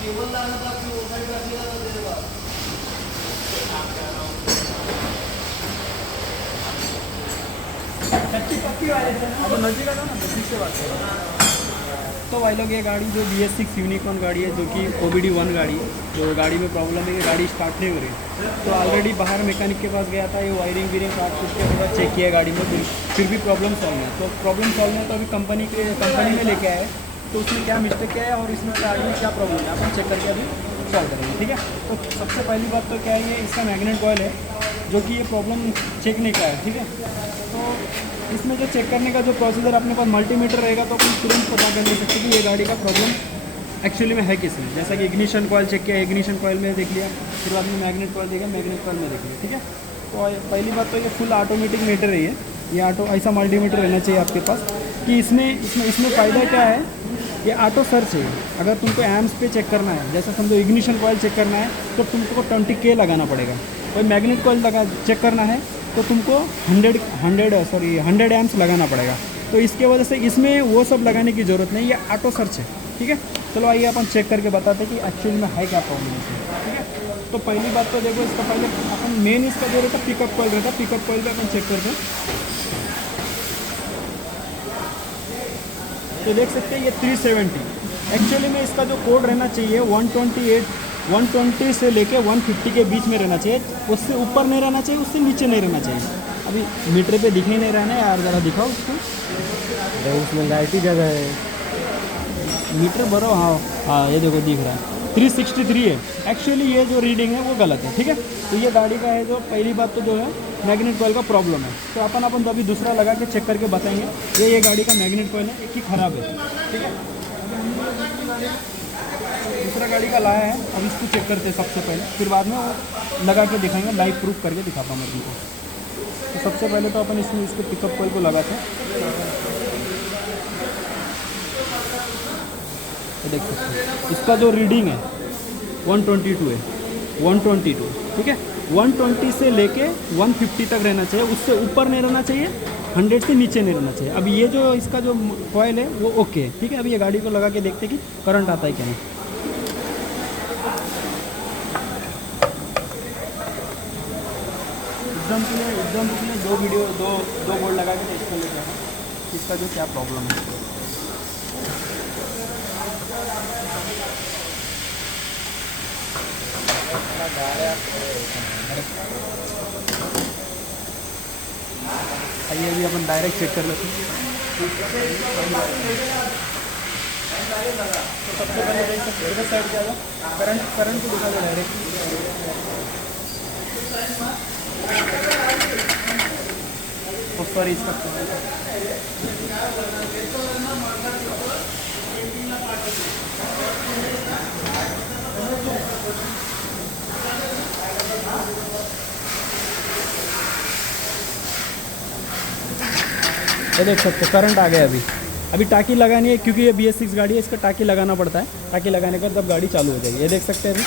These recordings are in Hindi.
अब नज़दीक आ जाओ ना, नज़दीक से बात करो। तो भाई लोग ये गाड़ी जो BS6 यूनिकॉर्न गाड़ी है, जो कि OBD1 गाड़ी है, जो गाड़ी में प्रॉब्लम है कि गाड़ी स्टार्ट नहीं हो रही। तो ऑलरेडी बाहर मैकेनिक के पास गया था, ये वायरिंग वीरिंग काट कुट के थोड़ा चेक किया गाड़ी में, फिर भी प्रॉब्लम सॉल्व है। तो प्रॉब्लम सॉल्व है तो अभी कंपनी में लेके आए, तो उसमें क्या मिस्टेक क्या है और इसमें गाड़ी में क्या प्रॉब्लम है अपन चेक करके अभी सॉल्व करेंगे, ठीक है। तो सबसे पहली बात तो क्या है, ये इसका मैग्नेट कॉइल है, जो कि ये प्रॉब्लम चेक नहीं किया है, ठीक है। तो इसमें जो चेक करने का जो प्रोसीजर अपने पास मल्टीमीटर रहेगा, तो अपन तुरंत पता कर ले सकते कि ये गाड़ी का प्रॉब्लम एक्चुअली में है किसमें। जैसा कि इग्निशन कॉइल चेक किया, इग्निशन कॉइल में देख लिया, फिर बाद में मैग्नेट कॉइल देखा, मैग्नेट कॉइल में देख लिया, ठीक है। तो पहली बात तो ये फुल ऑटोमेटिक मीटर है, ये ऑटो ऐसा मल्टीमीटर रहना चाहिए आपके पास कि इसमें फ़ायदा क्या है, ये ऑटो सर्च है। अगर तुमको एम्स पे चेक करना है, जैसा समझो इग्निशन कॉइल चेक करना है, तो तुमको 20K लगाना पड़ेगा। कोई मैग्नेट कॉइल चेक करना है तो तुमको 100 एम्स लगाना पड़ेगा। तो इसके वजह से इसमें वो सब लगाने की ज़रूरत नहीं, ये ऑटो सर्च है, ठीक है। चलो आइए अपन चेक करके बताते हैं कि एक्चुअली में है क्या प्रॉब्लम है, ठीक है। तो पहली बात तो देखो, इसका पहले अपन मेन इसका जो रहता है पिकअप कॉइल रहता है, पिकअप कॉइल पे अपन चेक करते हैं। तो देख सकते हैं ये 370, एक्चुअली में इसका जो कोड रहना चाहिए 120 से लेके 150 के बीच में रहना चाहिए, उससे ऊपर नहीं रहना चाहिए, उससे नीचे नहीं रहना चाहिए। अभी मीटर पे दिख ही नहीं रहा है यार, ज़रा दिखाओ उसको। उसमें लाइट ही जगह है, मीटर भरो, हाँ ये देखो दिख रहा है 363 है। एक्चुअली ये जो रीडिंग है वो गलत है, ठीक है। तो ये गाड़ी का है, जो पहली बात तो जो है मैग्नेट कॉइल का प्रॉब्लम है। तो अपन तो अभी दूसरा लगा के चेक करके बताएंगे। ये गाड़ी का मैग्नेट कॉइल है, एक ही ख़राब है, ठीक है। दूसरा गाड़ी का लाया है, अब इसको चेक करते हैं सबसे पहले, फिर बाद में वो लगा के दिखाएंगे, लाइव प्रूफ करके दिखाता हूँ मैं तुमको। तो सबसे पहले तो अपन इसमें इसके पिकअप कॉइल को लगाते हैं। तो देख सकते हैं इसका जो रीडिंग है 122 है, 122, ठीक है। 120 से लेके 150 तक रहना चाहिए, उससे ऊपर नहीं रहना चाहिए, 100 से नीचे नहीं रहना चाहिए। अब ये जो इसका जो कॉइल है वो ओके है, ठीक है। अभी ये गाड़ी को लगा के देखते कि करंट आता है क्या नहीं। एकदम के लिए दो बोर्ड लगा के टेस्ट कर लेते हैं इसका जो क्या प्रॉब्लम है। आइए अभी अपन डायरेक्ट चेक कर लेते हैं। तो सबसे पहले देख सकते हैं साइड क्या करंट को दिखा दो डायरेक्ट। सॉरी इसका ये देख सकते हैं करंट आ गया। अभी टाकी लगानी है, क्योंकि ये BS6 गाड़ी है, इसका टाकी लगाना पड़ता है। टाकी लगाने के बाद तब गाड़ी चालू हो जाएगी। ये देख सकते हैं अभी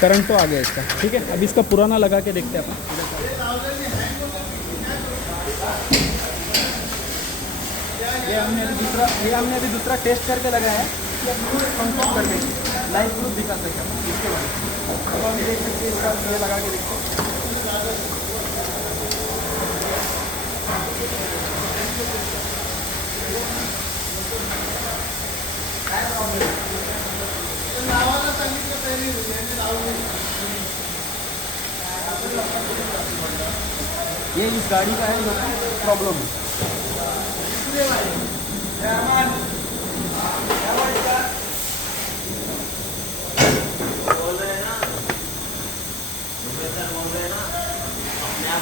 करंट तो आ गया इसका, ठीक है। अभी इसका पुराना लगा के देखते हैं अपन। ये हमने अभी दूसरा टेस्ट करके लगाया है, कंफर्म करके लाइव प्रूफ दिखा सकते हैं इसके बारे में। तो हम देख सकते हैं इसका ये लगा के देखते हैं। ये इस गाड़ी का है जो प्रॉब्लम है।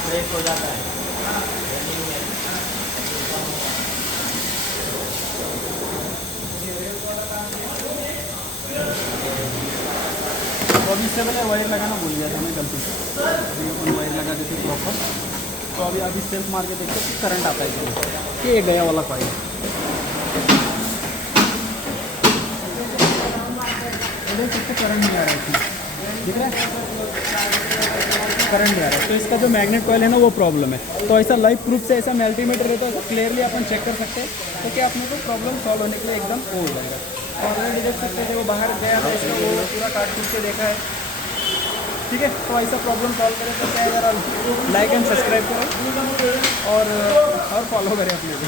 ब्रेक हो जाता है। तो अभी इससे पहले वायर लगाना भूल गया था मैं गलती से, अभी अपन वायर लगा देते प्रॉपर। तो अभी सेल्फ मार के देखते कि करंट आता है क्या। ये गया वाला कॉइल देख सकते, करंट नहीं आ रहा है, दिख रहा है करंट नहीं आ रहा है। तो इसका जो मैग्नेट कॉइल है ना वो प्रॉब्लम है। तो ऐसा लाइव प्रूफ से ऐसा मल्टीमीटर रहता है तो क्लियरली अपन चेक कर सकते हैं, तो क्या अपने को प्रॉब्लम सॉल्व होने के लिए एकदम हो जाएगा। ऑलरेडी देख सकते हैं, वो बाहर गया था इसका, वो पूरा काट पीट के देखा है। ठीक है, तो ऐसा प्रॉब्लम सॉल्व करें तो क्या है यार, लाइक एंड सब्सक्राइब करो और फॉलो करें अपने को।